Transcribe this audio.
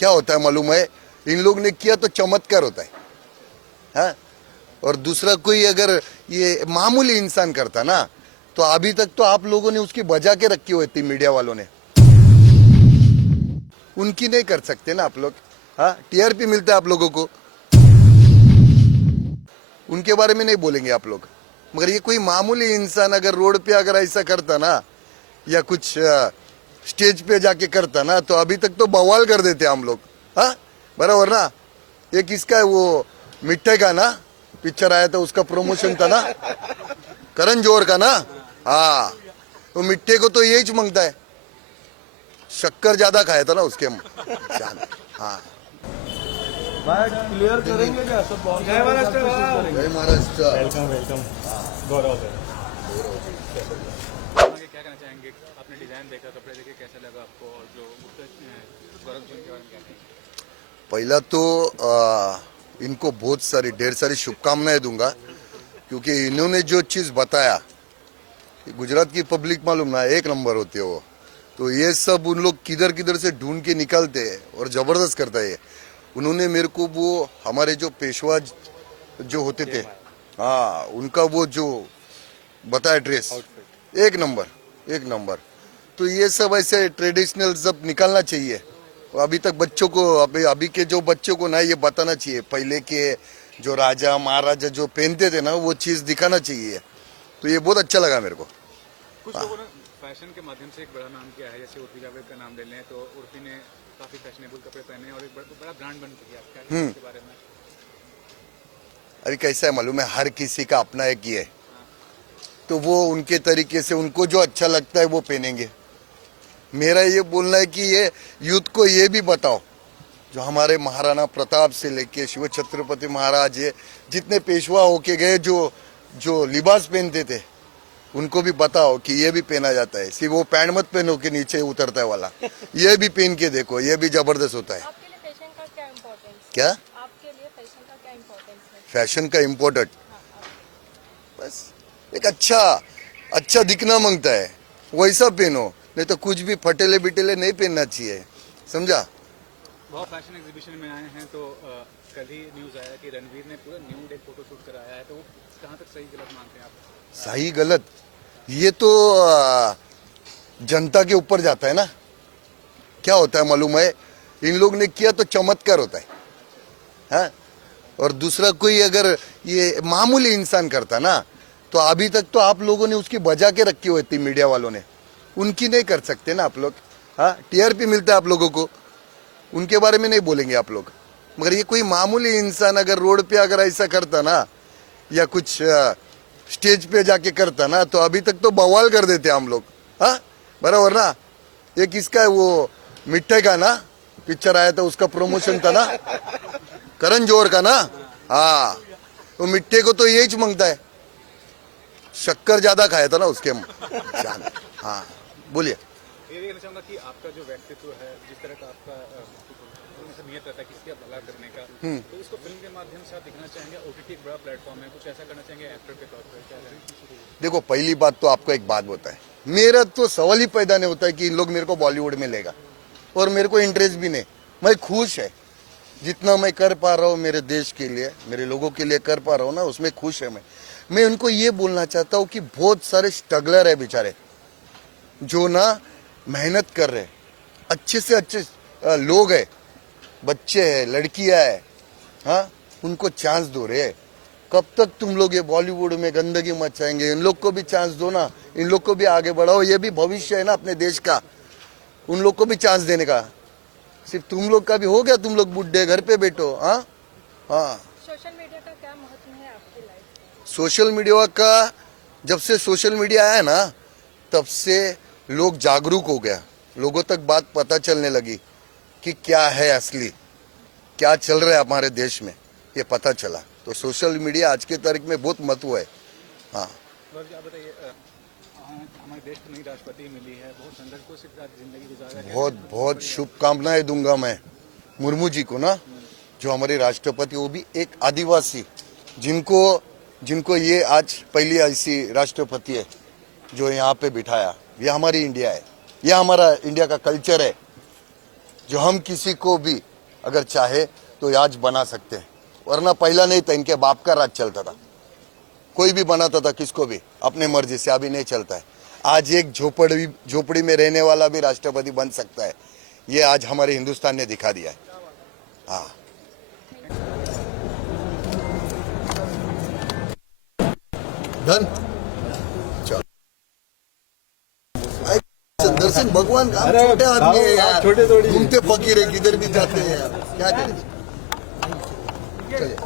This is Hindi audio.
क्या होता है मालूम है, इन लोग ने किया तो चमत्कार होता है, हाँ? और दूसरा कोई अगर ये मामूली इंसान करता ना, तो अभी तक तो आप लोगों ने उसकी बजा के रखी हुई थी, मीडिया वालों ने। उनकी नहीं कर सकते ना आप लोग, हाँ? टीआरपी मिलता है आप लोगों को, उनके बारे में नहीं बोलेंगे आप लोग। मगर ये कोई मामूली इंसान अगर रोड पे अगर ऐसा करता ना, या कुछ स्टेज पे जाके करता ना, तो अभी तक तो बवाल कर देते हम लोग, हाँ? बराबर ना। ये किसका है, वो मिट्टे का ना पिक्चर आया था, उसका प्रमोशन था ना, करण जौहर का ना। हाँ, तो मिट्टे को तो यही मांगता है, शक्कर ज्यादा खाया था ना उसके जान। हाँ, क्लियर करेंगे क्या सब? जय महाराष्ट्र। जय महाराष्ट्र। Welcome welcome. गौरव है। आगे क्या कहना चाहेंगे? आपने डिजाइन देखा, कपड़े देखे, कैसा लगा आपको? और जो गौरव जी के बारे में क्या कहेंगे? पहला तो इनको बहुत सारी ढेर सारी शुभकामनाएं दूंगा, क्योंकि इन्होंने जो चीज़ बताया कि गुजरात की पब्लिक मालूम ना एक नंबर होती है वो, तो ये सब उन लोग किधर किधर से ढूंढ के निकालते हैं और ज़बरदस्त करता है। उन्होंने मेरे को वो हमारे जो पेशवा जो होते थे, हाँ, उनका वो जो बताया ड्रेस, एक नंबर एक नंबर। तो ये सब ऐसे ट्रेडिशनल सब निकालना चाहिए। अभी तक बच्चों को, अभी के जो बच्चों को ना ये बताना चाहिए, पहले के जो राजा महाराजा जो पहनते थे ना, वो चीज़ दिखाना चाहिए। तो ये बहुत अच्छा लगा मेरे को। कुछ लोगों ने फैशन के माध्यम से एक बड़ा नाम किया है, जैसे उर्फी जावेद का नाम ले लें तो उर्फी ने काफी फैशनेबल कपड़े पहने और एक बड़ा ब्रांड बन चुकी है। आप क्या कहेंगे इसके बारे में? अभी कैसा है मालूम है, हर किसी का अपना एक ये है, तो वो उनके तरीके से उनको जो अच्छा लगता है वो पहनेंगे। मेरा ये बोलना है कि ये यूथ को ये भी बताओ, जो हमारे महाराणा प्रताप से लेके शिव छत्रपति महाराज, ये जितने पेशवा होके गए, जो जो लिबास पहनते थे, उनको भी बताओ कि ये भी पहना जाता है। सिर्फ वो पैंट मत पहनो कि नीचे उतरता है वाला, ये भी पहन के देखो, ये भी जबरदस्त होता है। आपके लिए फैशन का क्या इम्पोर्टेंस? क्या आपके लिए फैशन का क्या इम्पोर्टेंस है? फैशन का इम्पोर्टेंट, बस एक अच्छा अच्छा दिखना मांगता है, वैसा पहनो, नहीं तो कुछ भी फटेले बिटेले नहीं पहनना चाहिए, समझा? बहुत फैशन एग्जीबिशन में आए हैं तो कल ही न्यूज आया कि रणवीर ने पूरा न्यूड एक फोटोशूट कराया है, तो वो कहाँ तक सही गलत मानते हैं आप? सही गलत ये तो जनता के ऊपर जाता है ना। क्या होता है मालूम है, इन लोग ने किया तो चमत्कार होता है, हाँ? और दूसरा कोई अगर ये मामूली इंसान करता ना, तो अभी तक तो आप लोगों ने उसकी बजा के रखी हुई थी, मीडिया वालों ने। उनकी नहीं कर सकते ना आप लोग, हाँ? टीआरपी मिलता है आप लोगों को, उनके बारे में नहीं बोलेंगे आप लोग। मगर ये कोई मामूली इंसान अगर रोड पे अगर ऐसा करता ना, या कुछ स्टेज पे जाके करता ना, तो अभी तक तो बवाल कर देते हम लोग, हाँ? बराबर ना। ये किसका है, वो मिट्टे का ना पिक्चर आया था, उसका प्रमोशन था ना, करण जौहर का ना। हाँ, तो मिट्टे को तो यही मांगता है, शक्कर ज्यादा खाया था ना उसके जान। हाँ, बोलिए। ये भी कहना चाहूंगा कि आपका जो व्यक्तित्व है, जिस तरह का आपका नियत रहता है किसी का भला करने का, तो इसको फिल्म के माध्यम से आप दिखना चाहेंगे? ओटीटी एक बड़ा प्लेटफॉर्म है, कुछ ऐसा करना चाहेंगे एक्टर के तौर पर? क्या करें? देखो, पहली बात तो आपको एक बात होता है, मेरा तो सवाल ही पैदा नहीं होता है कि इन लोग मेरे को बॉलीवुड में लेगा, और मेरे को इंटरेस्ट भी नहीं। मैं खुश है जितना मैं कर पा रहा हूँ मेरे देश के लिए, मेरे लोगों के लिए कर पा रहा हूँ ना, उसमें खुश है मैं उनको ये बोलना चाहता हूँ कि बहुत सारे स्ट्रगलर है बेचारे, जो ना मेहनत कर रहे, अच्छे से अच्छे लोग है, बच्चे है, लड़कियां है, हाँ? उनको चांस दो रे। कब तक तुम लोग ये बॉलीवुड में गंदगी मचाएंगे? इन लोग को भी चांस दो ना, इन लोग को भी आगे बढ़ाओ, ये भी भविष्य है ना अपने देश का, उन लोग को भी चांस देने का। सिर्फ तुम लोग का भी हो गया, तुम लोग बुढ़े घर पे बैठो, हाँ? हाँ, सोशल मीडिया का क्या महत्व है आपकी लाइफ? सोशल मीडिया का, जब से सोशल मीडिया आया ना, तब से लोग जागरूक हो गया, लोगों तक बात पता चलने लगी कि क्या है असली, क्या चल रहा है हमारे देश में, ये पता चला। तो सोशल मीडिया आज के तारीख में बहुत महत्व है। हाँ, गौरव जी, आप बताइए, हमारे देश को नई राष्ट्रपति मिली है, बहुत संघर्ष को सिर्फ जिंदगी गुजारा है। बहुत बहुत शुभकामनाएं दूंगा मैं मुर्मू जी को ना, जो हमारे राष्ट्रपति, वो भी एक आदिवासी, जिनको ये आज पहली ऐसी राष्ट्रपति है जो यहाँ पे बिठाया। ये हमारी इंडिया है, ये हमारा इंडिया का कल्चर है, जो हम किसी को भी अगर चाहे तो आज बना सकते हैं, वरना पहला नहीं था, इनके बाप का राज चलता था, कोई भी बनाता था किसको भी अपने मर्जी से, अभी नहीं चलता है। आज एक झोपड़ी में रहने वाला भी राष्ट्रपति बन सकता है, ये आज हमारे हिंदुस्तान ने दिखा दिया है। हाँ, डन, चलो। दर्शन भगवान का, हम अरे छोटे आदमी है यार, छोटे थोड़ी हैं। घूमते फकीर है, किधर भी जाते हैं यार, क्या करें। चलिए।